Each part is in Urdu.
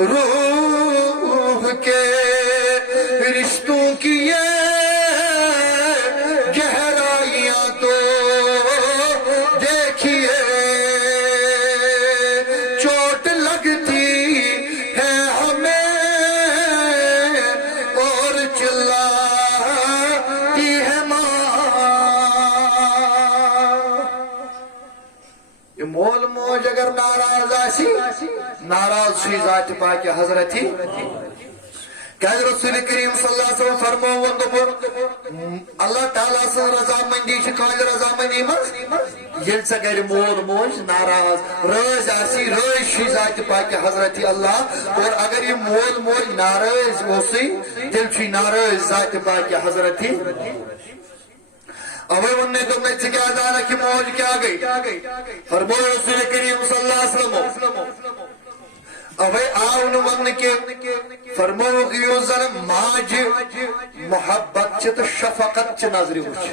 روح کے رشتوں کی یہ گہرائیاں تو دیکھیے چوٹ لگتی ہے ہمیں اور چلاتی ہے ماں یہ مول موج اگر ناراض آسی ناراض سی ذات پاک حضرتی کہ رسول کریم صلی اللہ علیہ وسلم فرموان دپور اللہ تعالیٰ سے رضامندی شکال رضامندی مز یل سا گر مول موج ناراض راز آسی راز سی ذات پاک حضرتی اللہ اور اگر یہ مول موج ناراض ہوسی دل چھی ناراض ذات پاک حضرتی اوے انہیں تو میں کیا دانا کہ موج کیا گئی فرموان رسول کریم صلی اللہ علیہ وسلم اوے آون ون کے فرمو گیو زر ماج محبت چت شفقت چ نظر وچ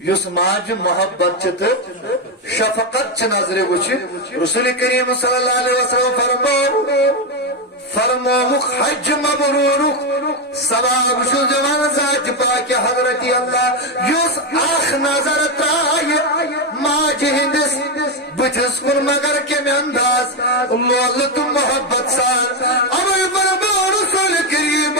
یس ماج محبت چت شفقت چ نظر وچ رسول کریم صلی اللہ علیہ وسلم فرمو حج مبرور ثواب شو جوان ذات پاک حضرتی اللہ یس آخ نظر ترائے ماج ہندس بچس کن مگر کم انداز لولت محبت سان اوے فرمو رسول کریم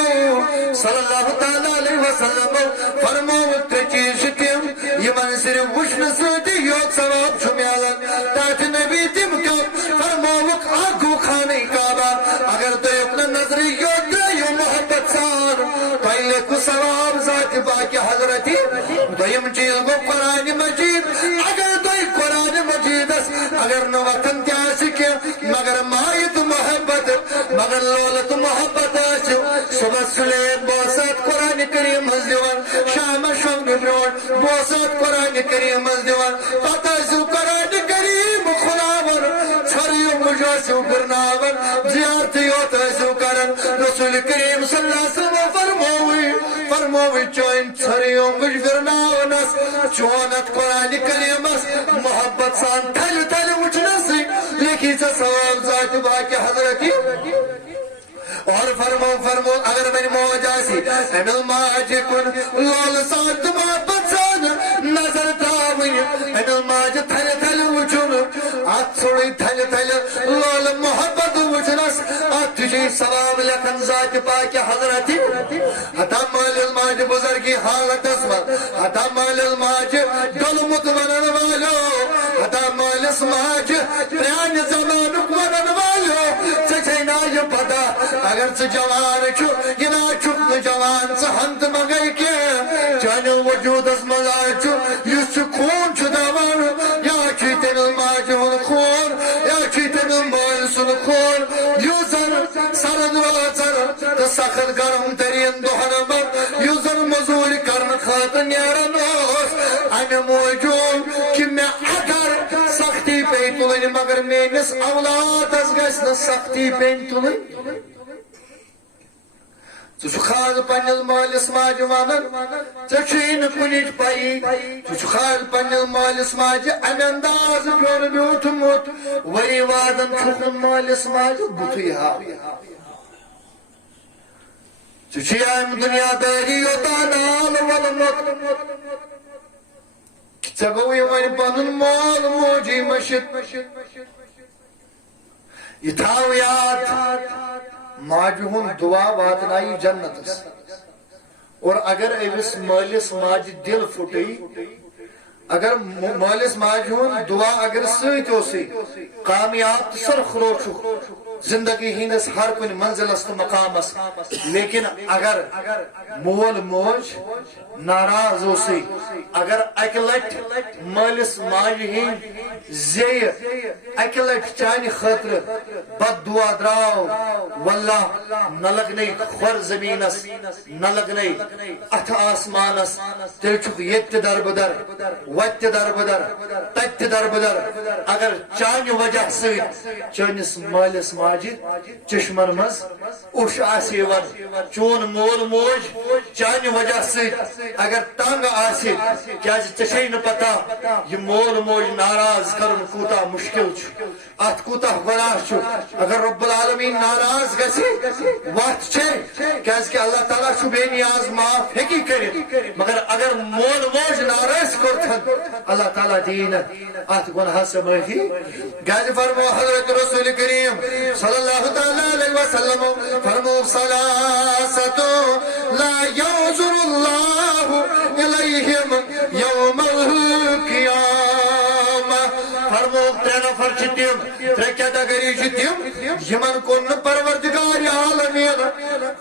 صلی اللہ تعالی علیہ وسلم فرمو تچیز تیم یمن صرف وشن سوتی یوت ثواب چھو میالن تاج نبی تیم کم فرمو آگو خانے کعبہ اگر تو اپنا نظری یوت دیو محبت سان پہلے کو ثواب ذات پاک حضرتی دویم چیز کو قرآن مجید اگر تو قرآن مجید اگر نو وطن تیاسی کے مگر مایت محبت مگر لولت محبت آشو صبح سلیم بوسات قرآن کریم مزدیوان شام شنگ بیون بوسات قرآن کریم مزدیوان پتہ سو قرآن کریم خلاور چھریوں مجھاسو برناور زیارتی ہوتا سو کرن رسول کریم صلی اللہ علیہ وسلم فرموی چوئن چھریوں مجھ برناونس چونت قرآن کریم محبت سان تھل تھل اچھنسی لیکن سے سوال ذات باقی حضرتی اور فرمو اگر میں موج آسی امل ماج کن لول سات محبت سان نظر تاوین امل ماج تھل تھل اچھن آت سوڑی تھل تھل لول محبت اچھنس آت تجھے سواب لکن ذات باقی حضرتی حتا مال الماج بزرگی حالت اسمت حتا مال الماج دل متونن والو حتا مال اسماج پریان زمانک ونن والو چچینا یہ پتا اگر سے جوان چھو یہ نا چھک جوان سے ہنت مگئی کے چانے وجود اس مزا چھو یس چھو خون چھو دوان یا چیتن الماج ہن خون یا چیتن المال سن خون یو سر سرد واتر تسخت گرم ترین دوہنم یو سر مزور کرن خاتن یارن اوس ان موجود کہ میں اگر سختی پہ تلن مگر مینس اولاد اس گس سختی پہ تلن تو خاص پنل مالس ماج وانن چین کنیچ پائی تو خاص پنل مالس ماج ان انداز پیور بیوٹمت وی وادن چھکن مالس ماج بتوی ہا چیم دنیا داری یوتا نال ولمت چگوی ون پنن مال موجی مشت یہ تھاو یاد ماجہن دعا واتنائی جنت اور اگر ایوس مالس ماج دل پھٹی اگر مالس ماجہن دعا اگر سیت ہوسی کامیاب سرخ روچو زندگی ہندس ہر کن منزل است مقامس لیکن اگر مول موج ناراض ہوسی اگر اکلٹ مالس ماج ہند زی اکلٹ چانی خاطر بد دعا دراو واللہ نلگ نئی خور زمینس نلگ نئی اتھ آسمانس تیل چک یت در بدر وت دربدر تت دربدر اگر چانہ وجہ چانس مالس ماجہ چشمن مز اوش آن چون مول موج چانہ وجہ اگر تنگ آے نا پتہ یہ مول موج ناراض کرن کوتا مشکل ات کوتا گناہ اگر رب العالمین ناراض گژھِ وت کہ اللہ تعالیٰ بے نیاز معاف ہیکی کرت مگر اگر مول موج ناراض کرتن اللہ تعالیٰ دین ات گناہ سے معافی گز فرمو حضرت رسول کریم صلی اللہ تعالیٰ علیہ وسلم فرمو ثلاثۃ لا ينظر اللہ الیہم یوم القیامہ فرمو ترے نفر تم ترے کیٹگری تم یمن کن پروردگار عالمین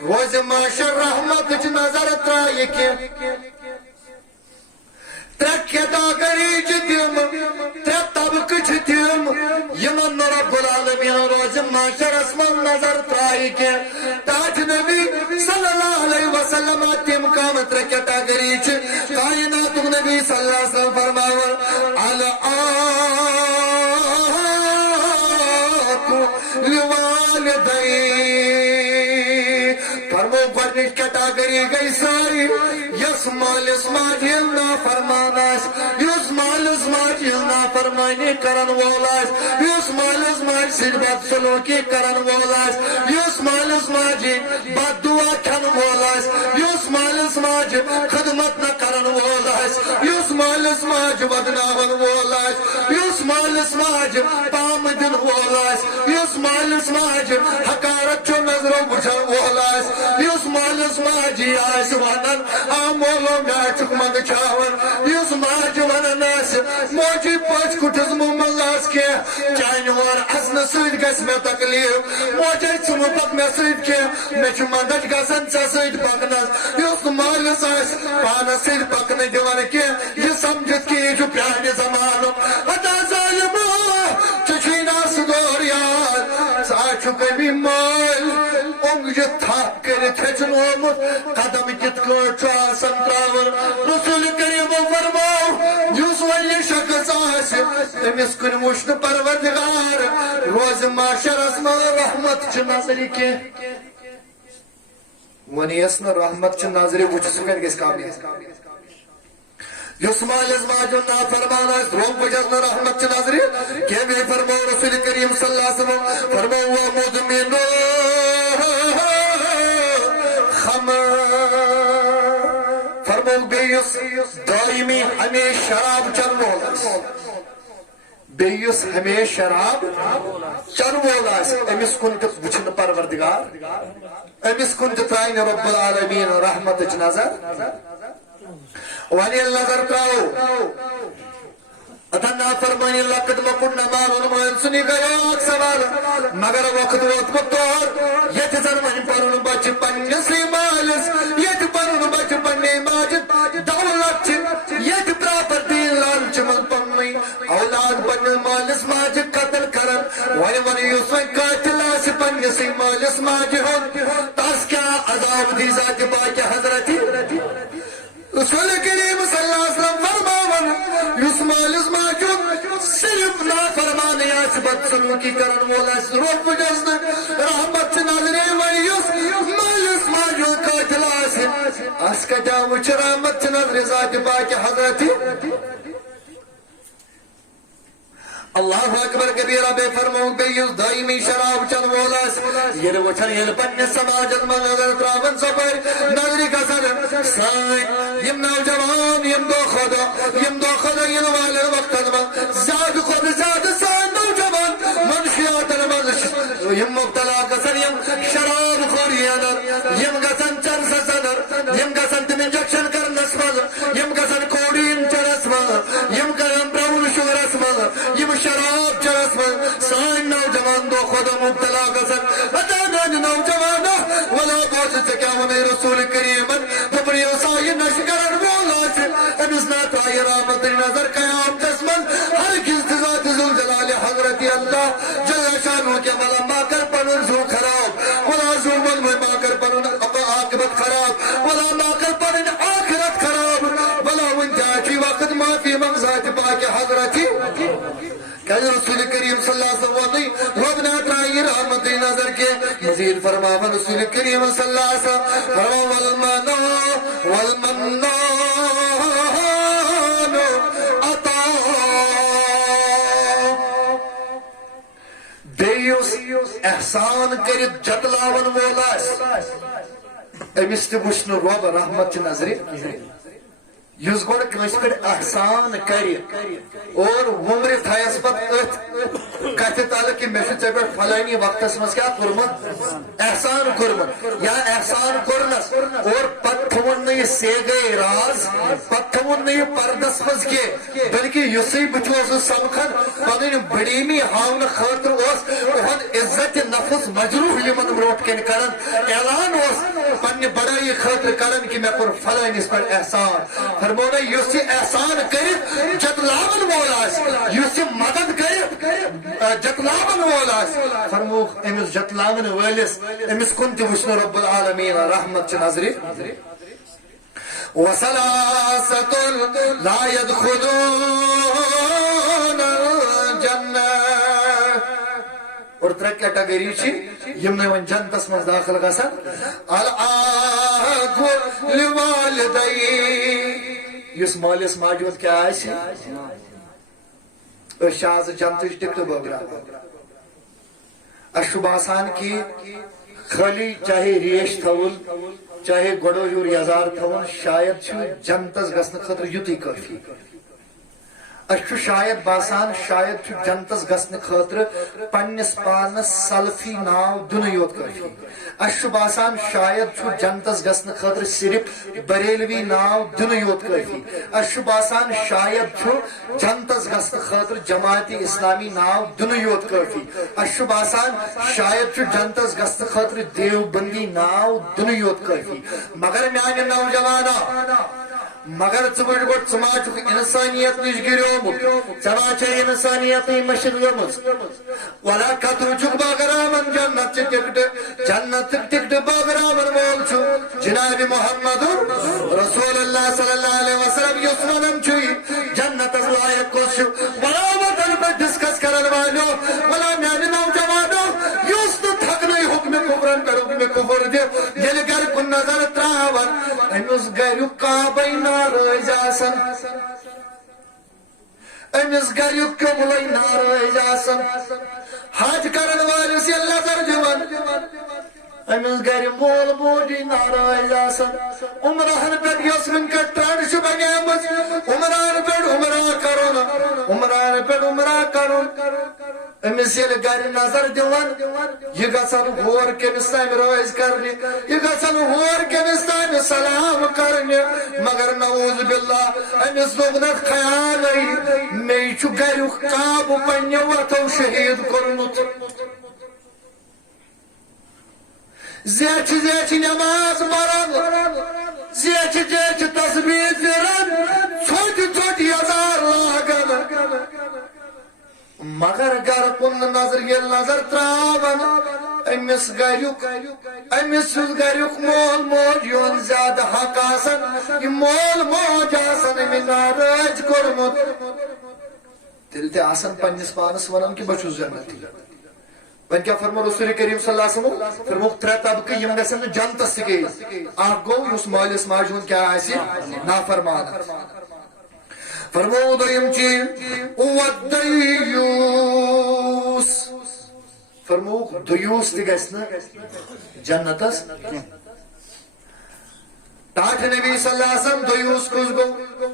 روز معاشر رحمت نظر ترائے کی ترے کیٹگری تم ترے طبقہ تم یمن رب العالمین روز معاشر اسمان نظر ترائے کی تاج نبی صلی اللہ علیہ وسلم تم کام ترے کیٹگری کائنات نبی صلی اللہ علیہ وسلم فرماور فرمو گۄڈنِچ کیٹاگری گئی ساری یس مالس ماجہِ ہٕنٛز نافرمان آسہِ یُس مالس ماجہِ ہٕنٛز نافرمانی کرن وول آسہِ یُس مالس ماجہِ سۭتۍ بدسلوٗکی کرن وول آسہِ یُس مالس ماجہِ بد دعا کھٮ۪ن وول آسہِ یُس مالس ماجہِ خدمت نہ کرن وول آسہِ یُس مالس ماجہِ ودناون وول آسہِ یُس مالس ماجہِ پامہٕ دِنہٕ وول آسہِ یُس مالس ماجہِ حقارت چو نظرو وٕچھن وول آسہِ یُس مالس ماجہِ آسہِ ونان آ مولو مےٚ چھُکھ منٛگچھاوان یُس ماجہِ ونان آسہِ موجی پٔژھۍ کُٹھِس مومل آسہِ کینٛہہ چانہِ وار اژنہٕ سۭتۍ گژھِ مےٚ تکلیٖف موجے ژھٕنُن پتہٕ مےٚ سۭتۍ کینٛہہ مےٚ چھُ مدد گژھان ژےٚ سۭتۍ پکنس یُس نہٕ مالس آسہِ پانس سۭتۍ پکنہٕ دِوان کینٛہہ یہِ سمجھِتھ کہِ یہِ چھُ پرٛانہِ زمانُک ہتا ظالمو ژےٚ چھُے نا سُہ دور یاد ژٕ چھُکھ أمی مٲلۍ اوٚنٛگجہِ تھپھ کٔرِتھ ہیٚچھنومُت قدم کِتھ کٲٹھۍ چھُ آسان تراوُن رسول کریٖمو فرموو یُس وۄنۍ یہِ شخص آسہِ تٔمِس کُن وٕچھ نہٕ پروردگار روزِ معاشرس منٛز رحمت چھِ نظرِ کینٛہہ وۄنۍ یس نہٕ رحمت چھِ نظرِ وٕچھِ سُہ کتہِ گژھِ کامیاب یُس مالس ماجہِ ہُنٛد نافرمان آسہِ درٛوٚگ وٕچھس نہٕ رحمت چھِ نظرِ کینٛہہ بیٚیہِ فرموو رسول کریم صلی اللہ علیہ وسلم فرموو ومدمن فرموو بیٚیہِ یُس دٲیمی ہمیشہٕ شراب چٮ۪ن وول آسہِ بیٚیہِ یُس ہمیشہٕ شراب چٮ۪ن وول آسہِ أمِس کُن تہِ وٕچھِ نہٕ پروردگار أمِس کُن تہِ ترٛایہِ نہٕ رب العالمیٖن رحمتٕچ نظر وۄنۍ ییٚلہِ نظر ترٛاوو اتن نافرمانی لۄکٕٹ مۄکُٹ نماز اوٚنمُت سُہ گٔیو اکھ سوال مگر وقت ووتمُت تور ییٚتہِ زن وۄنۍ پنُن بچہِ پننِسٕے مالِس ییٚتہِ پنُن بچہِ پننہِ ماجہِ دولت چھِ ییٚتہِ پراپرٹی لالچہِ منٛز پننُے اولاد پننِس مالِس ماجہِ قتل کران وۄنۍ ونہِ یُس وۄنۍ قٲتِل آسہِ پننِسٕے مالِس ماجہِ ہُنٛد تس کیٛاہ عذاب دی ذاتِ پاکہِ حضرتِ رسول کریم صلی اللہ علیہ وسلم فرماون یُس مالس ماجہِ ہُنٛد صرف نافرمانی آسہِ بدسلوٗکی کرن وول آسہِ روٚف وٕچھس نہٕ رحمت چھِ نظرِ وۄنۍ یُس مالس ماجہِ ہُنٛد قٲتِل آسہِ اس کتیٛاہ وٕچھِ رحمت چھِ نظرِ ذاتِ پاکہِ حضرتِ اللہ اکبر کبیرہ بے فرمو بیٚیہِ یُس دٲیمی شراب چٮ۪ن وول آسہِ ییٚلہِ وٕچھن ییٚلہِ پننِس سماجس منٛز نظر ترٛاوان ژۄپٲرۍ نظرِ گژھن سٲنۍ یِم نوجوان یِم دۄہ کھۄتہٕ یِنہٕ والٮ۪ن وقتن منٛز زیادٕ کھۄتہٕ زیادٕ سٲنۍ نوجوان منشیاتن منٛز چھِ یِم مُبتلا گژھن یِم شراب خوری انن یِم گژھن چرسس انن یِم گژھن تِم انجکشن کرنس منٛز یِم گژھن کوڈیٖن چرس منٛز یِم کرن براؤن شُگرس منٛز یِم شراب چرس منٛز سٲنۍ نوجوان دۄہ کھۄتہٕ مُبتلا گژھن بتا میانہِ نوجوانو ولا بوزِ ژےٚ کیٛاہ ووٚنُے رسول کریٖمن دوٚپُن ییٚمہِ ساتہٕ یہِ نشہٕ کرن وول آسہِ أمِس نا ترٛایہِ رحمتٕچ نظر قیامتس منٛز ہرگِز تہِ ذاتِ ذوالجلالِ حضرتِ اللہ جل شانہ کہِ ولا ما کر پنُن زُو خراب ولا زُو ووٚنمُے ما کر پنُن عاقبت خراب ولا ما کر پنٕنۍ آخرت خراب ولا وُنہِ تہِ آسہِ وقت ما معافی منگ ذات پاک حضرتی کہ رسول کریم صلی اللہ علیہ وسلم رب نہ ترائی رحمت نظر کے مزید فرماوا رسول کریم صلی اللہ علیہ وسلم فرماوا والمنان عطا بیوس احسان کرت جتلاون وولاس امس تہ وچھ نہ رب رحمت چہ نظر یس گوڑ کنس پہ احسان کر اور ومر تھیس پہ کت تل کہ مے ے پہ فلانی وقتس مز کیا کورمت احسان کورمت یا احسان کورنس اور پتہ تھون یہ سیگے راز پتہ تھون یہ پردس مز کی بلکہ یسی بچ سمکھن پن بڑیمی ہاؤن خاطر اس عزت نفس مجروح یمن بروٹ کن کرن اعلان پنہ بڑائی خاطر کرن کہ مے کور فلانس پہ احسان فرمونا یس احسان کرت جتلاون وول آس یس مدد کرت جتلاون وول آس فرموک امس جتلاون وولس امس کن تہ وچھن رب العالمین رحمت چہ نظر وثلاثۃ لا يدخلون الجنہ اور ترے کیٹاگری یم نے ون جنتس مز داخل گژھن العاق لوالدی یس مالس ماجہ ہند کیا آز جنتچ ٹکٹ بٲگراوان اس باسان کہ خالی چاہے ریش تھول چاہے گوڑو یور یزار تھون شاید جنتس گھن خاطر یوتی کافی اس شاید باسان شاید جنتس گھن خاطر پنس پانس سلفی ناو دن یوت کافی اس باسان شاید جنتس گھن خاطر صرف بریلوی ناو دن یوت کافی اس باسان شاید جنتس گھن خاطر جماعتی اسلامی ناو دن یوت کافی اس باسان شاید جنتس گھن خاطر دیوبندی ناو دن یوت کافی مگر میانہ نوجوانا مگر ثہ وچ گوڑ ثہ ما چھکھ انسانیت نش گریومت ژے ما چھے انسانیت مشر گٔمٕژ ولا کتو چھکھ بٲگراوان جنت چہ ٹکٹ جنت ٹکٹ بٲگراوان وول چھُ جناب محمد رسول اللہ صلی اللہ علیہ وسلم یس ونان چھُ جنتس لائق کس چھُ ولا وطن پہ ڈسکس کرن والو ولا میانہ نوجوانو یس نہ تھکنٕے حکم کفرن پہ حکم کفر دِ ییٚلہِ گھر کُن نظر تراوان امس گریُک کعبے ناراض آسان امس گریُک قبلے ناراض آسان حج کرن والس ییٚلہِ نظر دِوان امس گر مول موجی ناراض آسان عمرہن پہ یس ونکس ٹرینڈ چھ بنیمٕژ عمران پہ عمرہ کرُن عمران پہ عمرہ کرُن امس ییٚلہِ گر نظر دِوان یہ گژھن ہور کٔمِس تام رٲضۍ کرنہِ یہ گژھن ہور کٔمِس تام سلام کرنہِ مگر نعوذ باللہ امس لوگ نہ خیالے مے چھُ گریُک کعبہٕ پننہِ وتھو شہید کوٚرمُت زیچ نماز پران زیچ تسبیح پھران ژھوٚٹ یزار لاگان مگر گر کن نظر ییٚلہِ نظر تراوان امس گریُک مول موج یون زیادہ حق آسان یہ مول موج آسان امہِ ناراض کوٚرمُت تیٚلہِ تہِ آسان پننس پانس ونان کہ بہٕ چھُس جنتی وۄنۍ کیا فرمو رسول کریم صلی اللہ علیہ وسلم فرموک ترے طبقہٕ یم گژھن نہٕ جنتس تہِ گٔژھِتھ اکھ گوٚو یُس مٲلِس ماجہِ ہُنٛد کیاہ آسہِ نافرمان فرمو دوٚیِم چیٖز والدیوٗس فرموک دیوٗس تہِ گژھِ نہٕ جنتس ٹاٹھ نبی صلی اللہ علیہ وسلم دیوٗس کُس گوٚو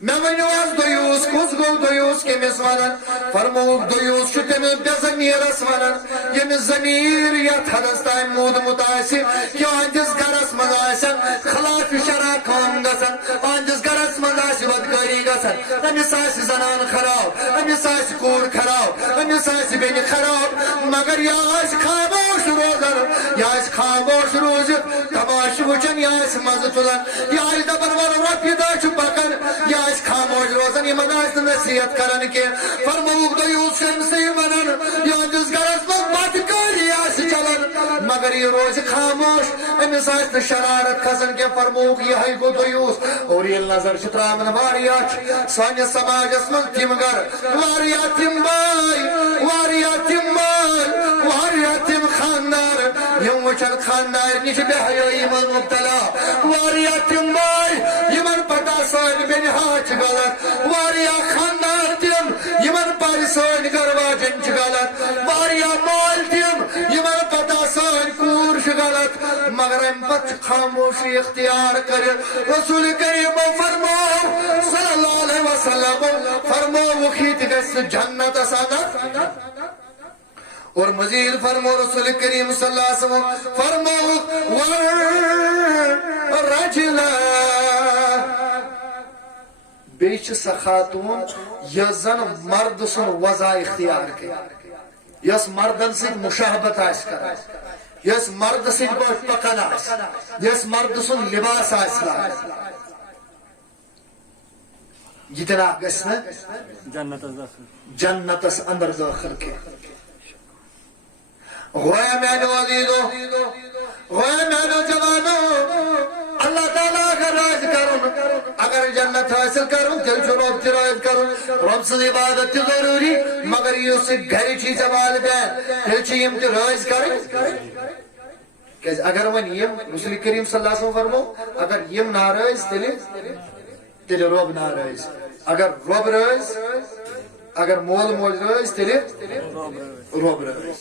مے ؤنِو حظ دیوٗس کُس گوٚو دیوٗس کٔمِس ونان فرموک دیوٗس چھُ تٔمِس بے ضمیٖرس ونان ییٚمِس ضمیٖر یتھ حدس تام موٗدمُت آسہِ کہِ أہنٛدِس گرس منٛز آسن خلاف شرع کٲم گژھان أہنٛدِس گرس منٛز آسہِ بدکٲری گژھان أمِس آسہِ زنان خراب أمِس آسہِ کوٗر خراب أمِس آسہِ بیٚنہِ خراب مگر یہِ آسہِ خاموش روزان یہِ آسہِ خاموش روٗزِتھ تماشہٕ وٕچھان یہِ آسہِ مزٕ تُلان یہِ آسہِ دپان وَلہٕ رۄپیہِ دہ چھُ پکان یہِ آسہِ خاموش روزان یِمن آسہِ نہٕ نصیحت کران کینٛہہ فرمووُکھ دیوٗس چھُ أمسٕے ونان یِہنٛدِس گرس منٛز بدکٲری آسہِ چلان مگر یہِ روزِ خاموش امس آس شرارت کھسان کی فرموک یہ گو دیوس اور یہ نظر تراون واریاہ سانس سماجس من تم گر واریاہ تم بائی واریاہ تم بائی واریاہ تم خاندار یم وچن خاندار نش بے حیائی من مبتلا واریاہ تم بائی یمن پتہ سان بنہا چھ غلط واریاہ خاندار تم یمن پتہ سان گرواجن چھ غلط واریاہ مال تم یمن پتہ سان کور چھ غلط مگر ام پت خاموشی اختیار کر رسول کریم فرماؤ صلی اللہ علیہ وسلم فرماؤ وخیت گس جنت سادہ اور مزید فرمو رسول کریم صلی اللہ علیہ وسلم فرمو ورجلا بیچ سخاتون یزن مرد سن وضع اختیار کے یس مردن سن مشاہبت آس کر یس مرد سن پوش پکن آس یس مرد سن لباس آس کر جتنا گسنا جنت اندر داخل کے غویا میانو عزیزو غویا میانو جوانو اللہ تعالیٰ اگر راز کرن اگر جنت حاصل کرن تل چھو رب تراز کرن رب سے عبادت تی ضروری مگر یہ سے گھری چیز عوال بین تل چھ یم تی راز کرن کہ اگر من یم رسول کریم صلی اللہ علیہ وسلم فرمو اگر یم ناراض تل رب ناراض اگر رب راز اگر مول موج راز تل رب راز